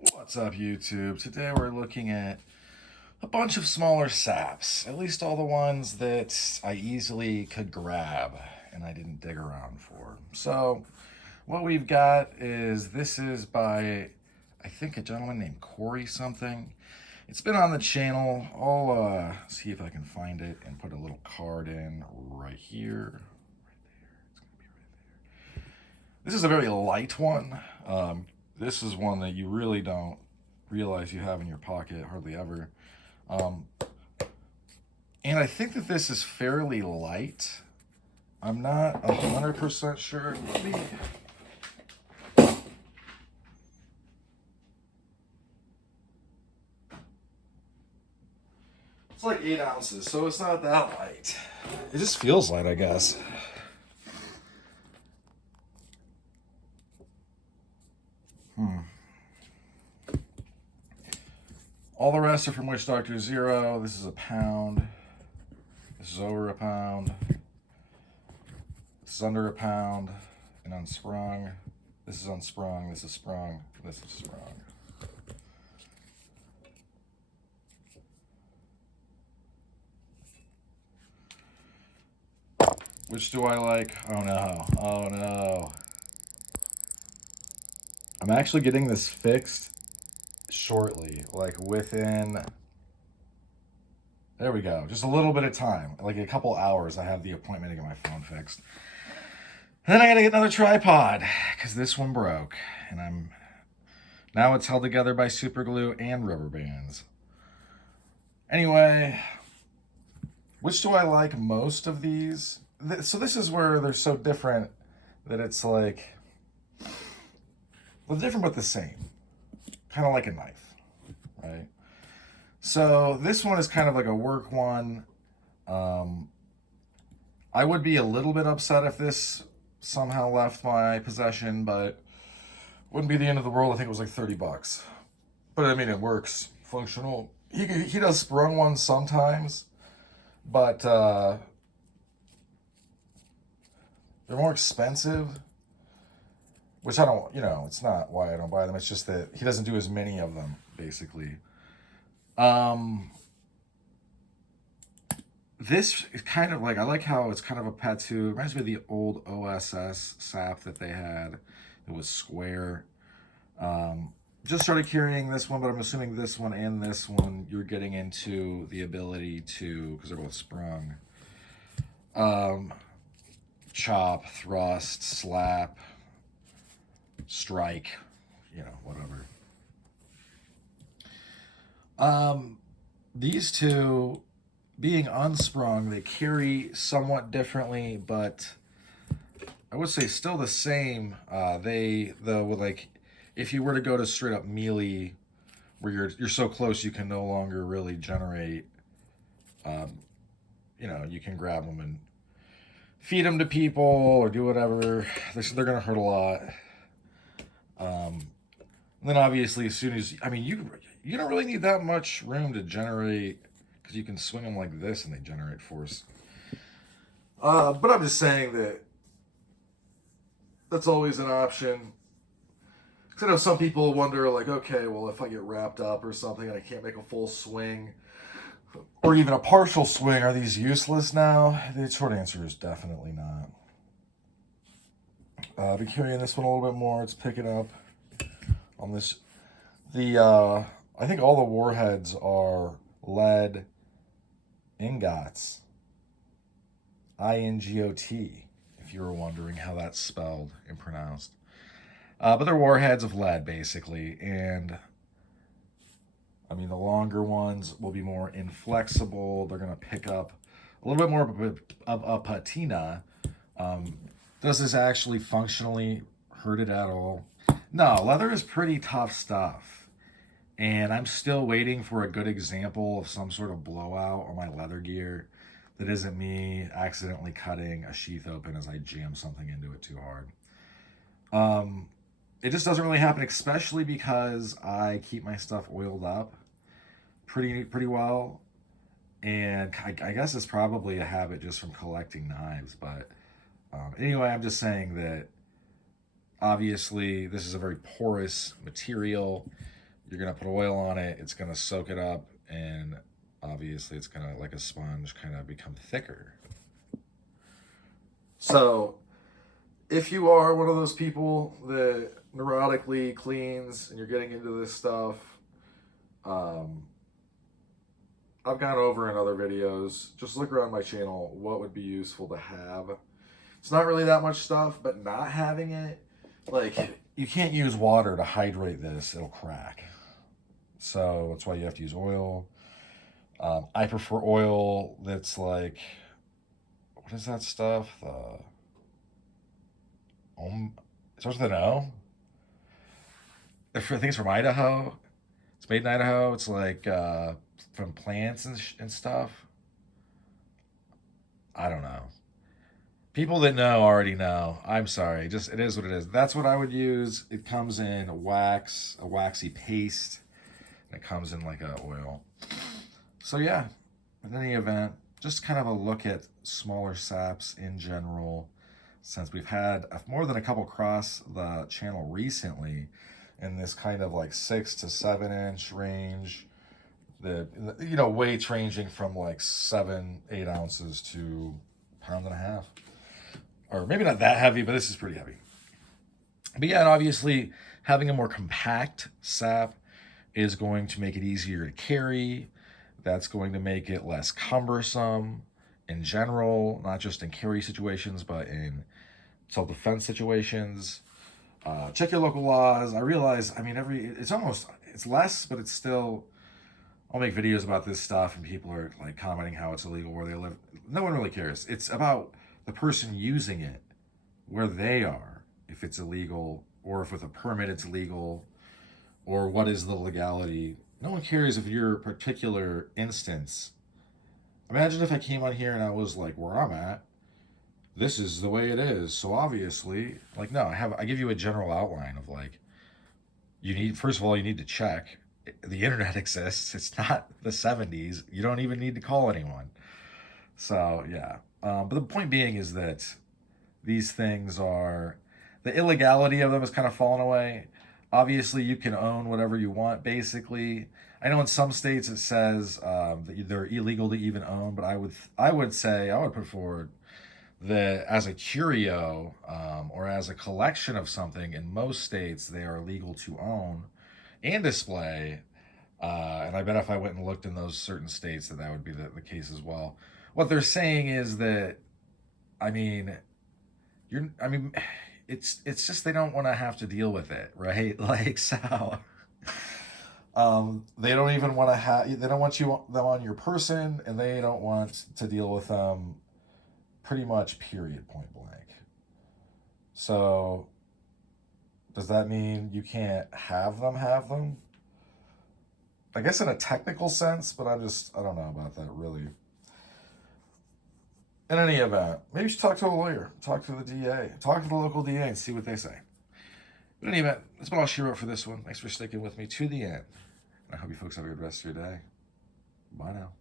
What's up, YouTube? Today we're looking at a bunch of smaller saps, at least all the ones that I easily could grab and I didn't dig around for. So, what we've got is this is by, I think, a gentleman named Corey something. It's been on the channel. I'll see if I can find it and put a little card in right here. This is a very light one. This is one that you really don't realize you have in your pocket hardly ever. And I think that this is fairly light. I'm not 100% sure. It's like 8 ounces, so it's not that light. It just feels light, I guess. All the rest are from Witch Doctor Zero. This is a pound. This is over a pound. This is under a pound and unsprung. This is unsprung. This is sprung. This is sprung. Which do I like? Oh no. Oh no. I'm actually getting this fixed shortly, like within, there we go, just a little bit of time, like a couple hours. I have the appointment to get my phone fixed, and then I gotta get another tripod because this one broke, and now it's held together by super glue and rubber bands. Anyway, which do I like most of these? So this is where they're so different that it's like, well, different but the same, kind of like a knife, right? So this one is kind of like a work one. I would be a little bit upset if this somehow left my possession, but wouldn't be the end of the world. I think it was like 30 bucks. But I mean, it works, functional. He does sprung ones sometimes, but they're more expensive, which I don't, it's not why I don't buy them. It's just that he doesn't do as many of them, basically. This is kind of like, I like how it's kind of a patu. It reminds me of the old OSS sap that they had. It was square. Just started carrying this one, but I'm assuming this one and this one, you're getting into the ability to, because they're both sprung, chop, thrust, slap, strike, whatever. These two, being unsprung, they carry somewhat differently, but I would say still the same. Like, if you were to go to straight up melee, where you're so close you can no longer really generate, you can grab them and feed them to people or do whatever. They're gonna hurt a lot. And then obviously, as soon as, you don't really need that much room to generate, because you can swing them like this and they generate force. But I'm just saying that that's always an option. Because I know some people wonder, like, okay, well, if I get wrapped up or something and I can't make a full swing, or even a partial swing, are these useless now? The short answer is definitely not. I've been carrying this one a little bit more. It's picking up on this. I think all the warheads are lead ingots. INGOT, if you were wondering how that's spelled and pronounced. But they're warheads of lead, basically. And, the longer ones will be more inflexible. They're going to pick up a little bit more of a patina. Does this actually functionally hurt it at all? No, leather is pretty tough stuff. And I'm still waiting for a good example of some sort of blowout on my leather gear that isn't me accidentally cutting a sheath open as I jam something into it too hard. It just doesn't really happen, especially because I keep my stuff oiled up pretty well. And I guess it's probably a habit just from collecting knives. But anyway, I'm just saying that obviously this is a very porous material. You're going to put oil on it. It's going to soak it up, and obviously it's going to, like a sponge, kind of become thicker. So if you are one of those people that neurotically cleans and you're getting into this stuff, I've gone over in other videos. Just look around my channel what would be useful to have. It's not really that much stuff, but not having it, like, you can't use water to hydrate this. It'll crack. So that's why you have to use oil. I prefer oil that's like, what is that stuff? It starts with an O. I think it's from Idaho. It's made in Idaho. It's like from plants and stuff. I don't know. People that know already know. I'm sorry. Just, it is what it is. That's what I would use. It comes in a waxy paste. And it comes in like a oil. So yeah, in any event, just kind of a look at smaller saps in general. Since we've had more than a couple cross the channel recently in this kind of like 6 to 7 inch range. Weights ranging from like 7-8 ounces to 1.5 pounds. Or maybe not that heavy, but this is pretty heavy. But yeah, and obviously having a more compact sap is going to make it easier to carry. That's going to make it less cumbersome in general, not just in carry situations, but in self-defense situations. Check your local laws. I realize, I mean, it's less, but it's still, I'll make videos about this stuff and people are like commenting how it's illegal where they live. No one really cares. It's about the person using it, where they are, if it's illegal, or if with a permit it's legal, or what is the legality. No one cares if your particular instance. Imagine if I came on here and I was like, where I'm at, this is the way it is. So obviously, like, no, I give you a general outline of like, first of all, you need to check. The internet exists. It's not the 70s. You don't even need to call anyone. So yeah. But the point being is that these things the illegality of them has kind of fallen away. Obviously, you can own whatever you want, basically. I know in some states it says that they're illegal to even own, but I would put forward that as a curio or as a collection of something, in most states they are legal to own and display. And I bet if I went and looked in those certain states that would be the case as well. What they're saying is that, I mean, it's just they don't want to have to deal with it, right? Like, so they don't even want to they don't want them on your person, and they don't want to deal with them, pretty much, period, point blank. So does that mean you can't have them? I guess in a technical sense, but I don't know about that really. In any event, maybe you should talk to a lawyer, talk to the DA, talk to the local DA and see what they say. But in any event, that's what I'll share out for this one. Thanks for sticking with me to the end. And I hope you folks have a good rest of your day. Bye now.